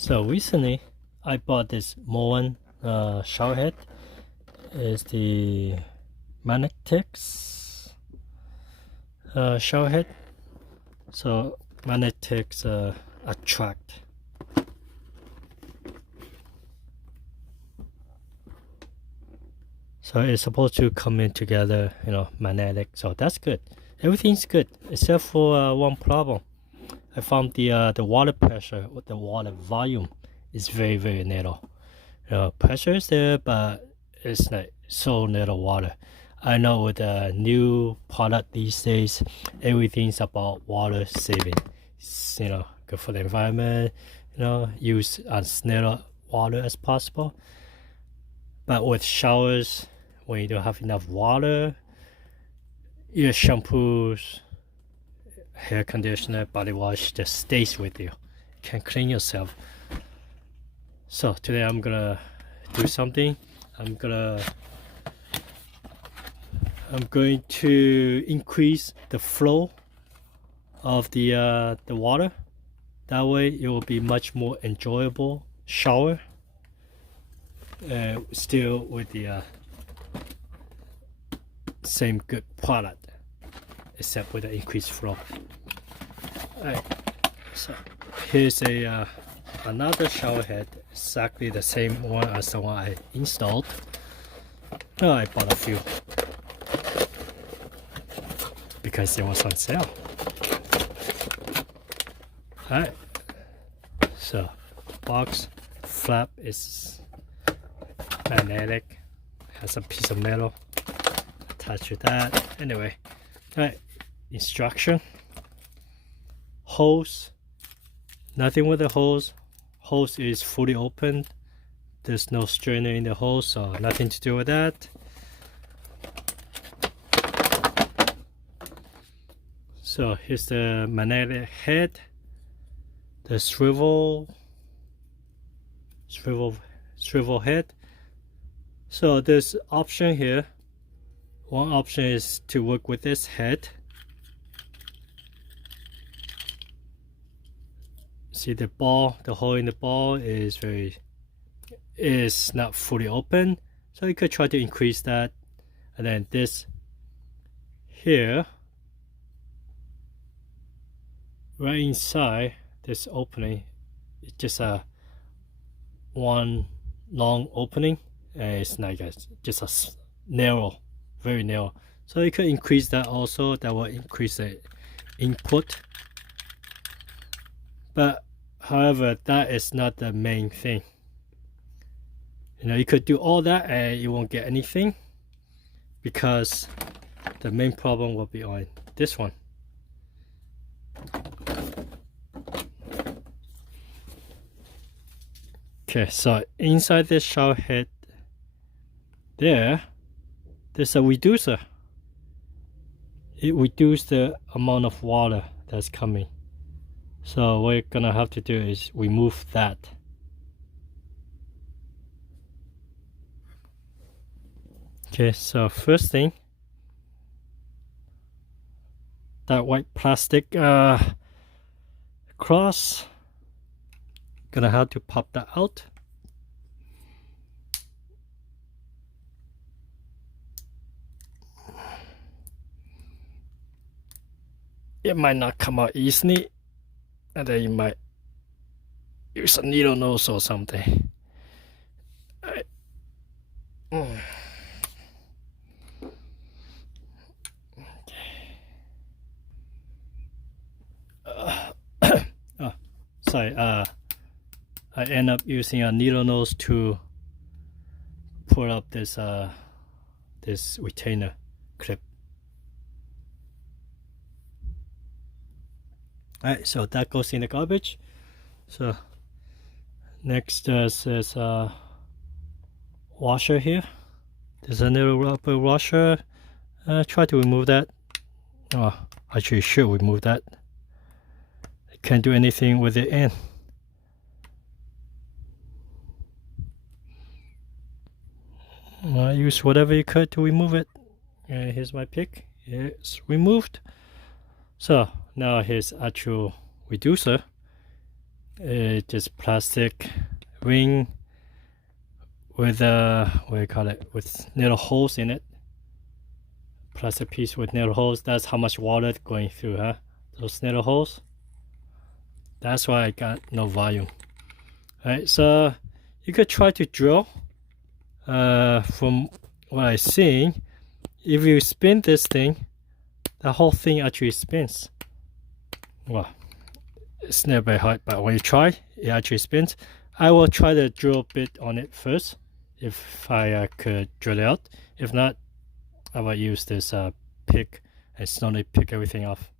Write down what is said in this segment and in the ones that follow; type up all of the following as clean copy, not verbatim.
So recently I bought this Moen showerhead. It's the Magnetix showerhead. So Magnetix Attract. So it's supposed to come in together, magnetic. So that's good. Everything's good except for one problem. I found the water pressure, the water volume is very, very little. Pressure is there, but it's like so little water. I know with the new product these days, everything's about water saving. It's, good for the environment. Use as little water as possible. But with showers, when you don't have enough water, your shampoos, hair conditioner, body wash just stays with you. You can clean yourself. So today I'm gonna do something. I'm going to increase the flow of the water. That way it will be much more enjoyable shower. Still with the same good product, except with the increased flow. Alright, so here's another shower head, exactly the same one as the one I installed. I bought a few because it was on sale. Alright, so box flap is magnetic, has a piece of metal attached to that. Anyway, alright, instruction. Hose, nothing with the hose. Hose is fully open. There's no strainer in the hose, so nothing to do with that. So here's the magnetic head, the swivel head. So there's option here. One option is to work with this head. See the ball, the hole in the ball is not fully open, so you could try to increase that. And then this here, right inside this opening, it's just a one long opening, and it's like just a narrow, very narrow. So you could increase that also. That will increase the input. But however, that is not the main thing. You could do all that and you won't get anything, because the main problem will be on this one. Okay, so inside this shower head there's a reducer. It reduces the amount of water that's coming. So what you're gonna have to do is remove that. Okay, so first thing, that white plastic cross, gonna have to pop that out. It might not come out easily, and then you might use a needle nose or something. Sorry, I end up using a needle nose to pull up this this retainer clip. Alright, so that goes in the garbage. So next is washer here. There's a little rubber washer. Try to remove that. Oh, actually should remove that. I can't do anything with it in. Use whatever you could to remove it. Here's my pick. It's removed. So now here's actual reducer. just plastic ring with what do you call it, with little holes in it. Plastic piece with little holes. That's how much water going through, huh? Those little holes. That's why I got no volume. Alright, so you could try to drill. From what I'm seeing, if you spin this thing, the whole thing actually spins. Well, it's not very hard, but when you try, it actually spins. I will try to drill a bit on it first, if I could drill it out. If not, I will use this pick and slowly pick everything off.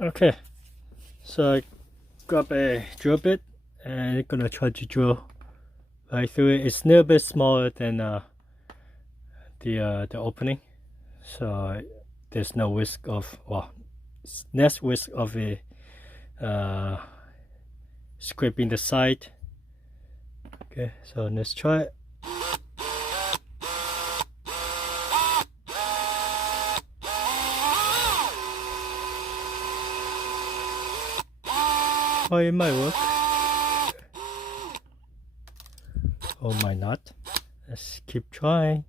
Okay, so I grab a drill bit and I'm gonna try to drill right through it. It's a little bit smaller than the opening, so there's no risk of, well, less risk of a scraping the side. Okay, so let's try it. Oh, it might work. Oh, might not. Let's keep trying.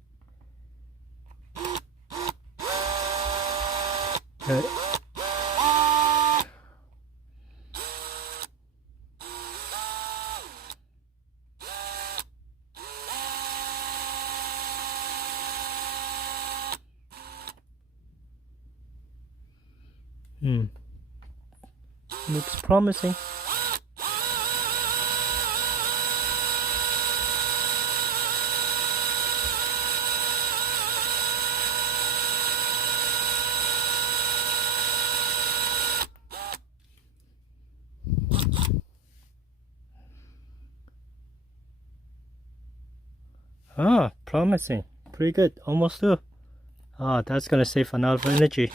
Okay. Looks promising. Ah, promising. Pretty good. Almost through. Ah, that's gonna save a lot of energy.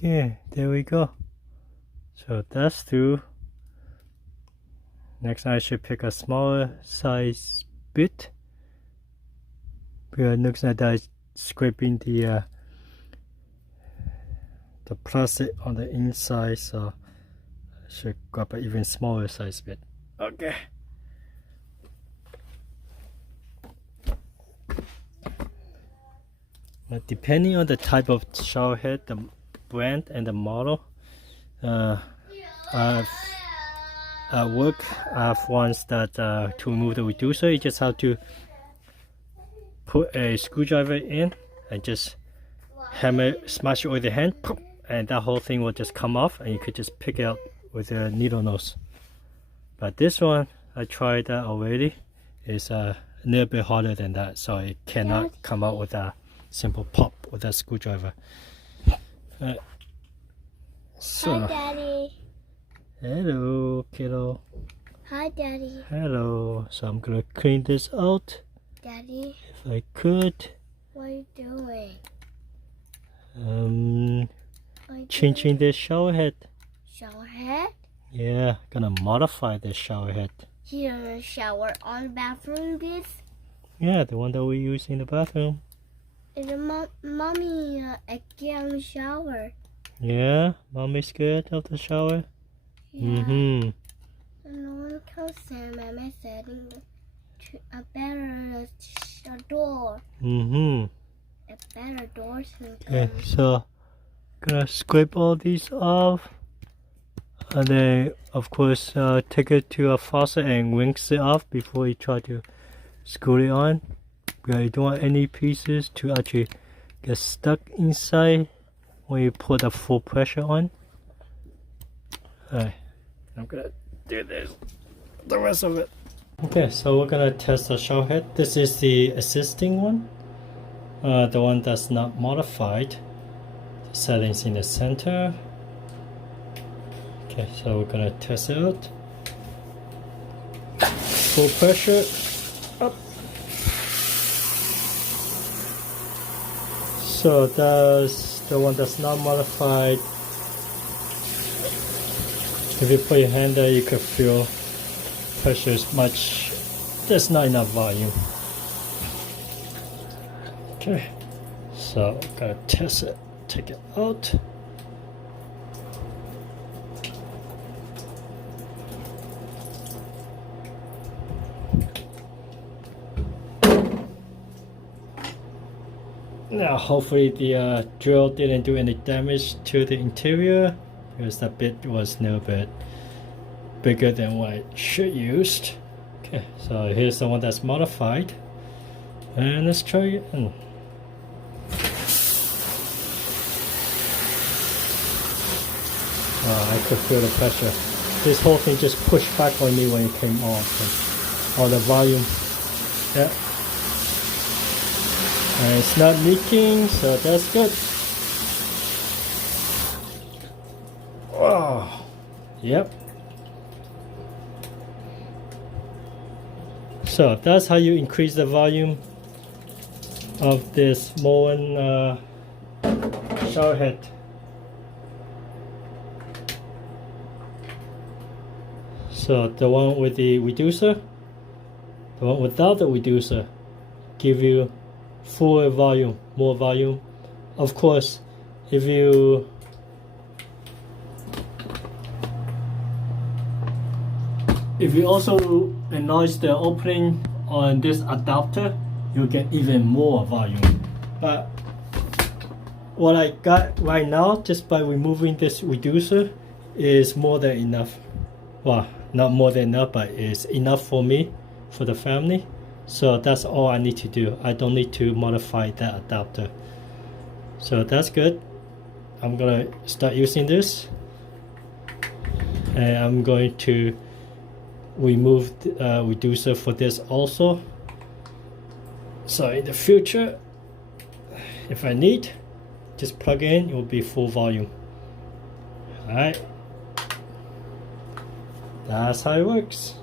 Yeah, there we go. So that's through. Next I should pick a smaller size bit, because it looks like I'm scraping the plastic on the inside, so I should grab an even smaller size bit. Okay. Now, depending on the type of shower head, the brand and the model, I've ones that to remove the reducer, you just have to put a screwdriver in and just hammer, smash it with your hand, and that whole thing will just come off, and you could just pick it up with your needle nose. But this one, I tried that already. It's a little bit harder than that, so it cannot come out with a simple pop with a screwdriver. So, hi, Daddy. Hello, kiddo. Hi, Daddy. Hello. So I'm gonna clean this out. Daddy. If I could. What are you doing? Changing the shower head. Shower head? Yeah, gonna modify the shower head. You gonna shower on the bathroom this? Yeah, the one that we use in the bathroom. Is mommy again shower? Yeah, mommy's scared of the shower. Yeah. Mm-hmm. No one can say Mama setting to a better door. Mm-hmm. A better door to Okay, so gonna scrape all these off, and then of course take it to a faucet and rinse it off before you try to screw it on, because you don't want any pieces to actually get stuck inside when you put the full pressure on. Alright, I'm gonna do this. the rest of it. Okay, so we're gonna test the showerhead. This is the existing one, the one that's not modified. The settings in the center. Okay, so we're gonna test it out. Full pressure up. So that's the one that's not modified. If you put your hand there, you can feel pressure is much. There's not enough volume. Okay, so gotta test it. Take it out. Now, hopefully the drill didn't do any damage to the interior, because that bit was a little bit bigger than what I should used. Okay, so here's the one that's modified, and let's try it again. I could feel the pressure. This whole thing just pushed back on me when it came off. All the volume. Yeah. And it's not leaking, so that's good. Oh, yep. So that's how you increase the volume of this Moen showerhead. So the one with the reducer, the one without the reducer, give you full volume, more volume. Of course, if you also enlarge the opening on this adapter, you'll get even more volume. But what I got right now, just by removing this reducer, is more than enough. Well, not more than enough, but it's enough for me, for the family. So that's all I need to do. I don't need to modify that adapter. So that's good. I'm gonna start using this, and I'm going to remove the reducer for this also. So in the future, if I need, just plug in, it will be full volume. Alright, that's how it works.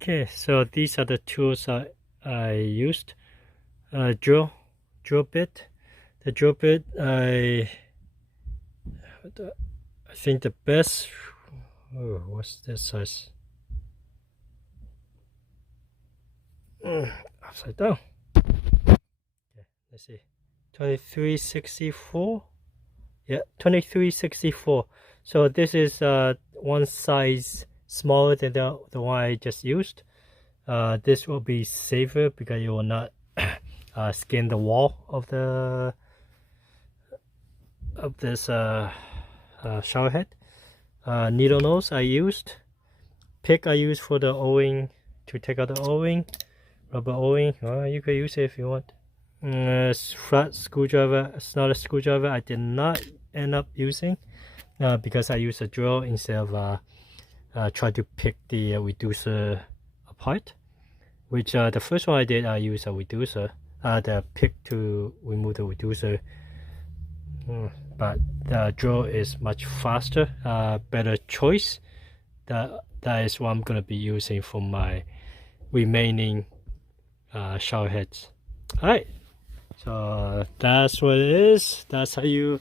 Okay, so these are the tools I used. Drill bit. The drill bit, I think the best. Oh, what's this size? Upside down. Okay, let's see. 2364. Yeah, 2364. So this is one size smaller than the one I just used. This will be safer because it will not skin the wall of this shower head. Needle nose I used. Pick I used for the O-ring, to take out the O-ring. Rubber O-ring, you can use it if you want. Flat screwdriver, it's not a screwdriver. I did not end up using because I used a drill instead of try to pick the reducer apart. Which the first one I did, I used a reducer, the pick to remove the reducer. But the drill is much faster, better choice. That is what I'm gonna be using for my remaining shower heads. Alright, so that's what it is. That's how you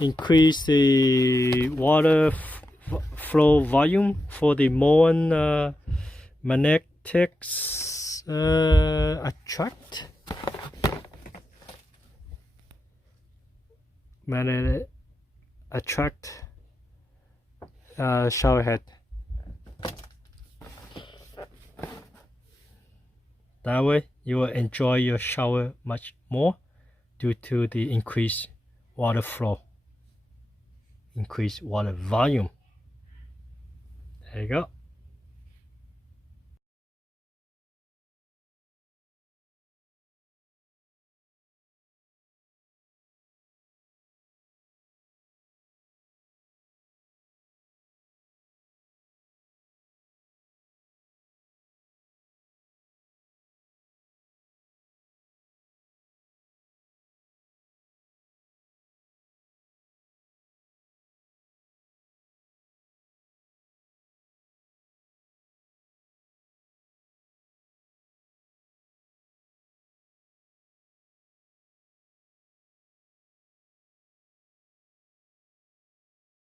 increase the water flow volume for the Moen Magnetix Attract. Magnetic Attract shower head. That way you will enjoy your shower much more due to the increased water flow, increased water volume. There you go.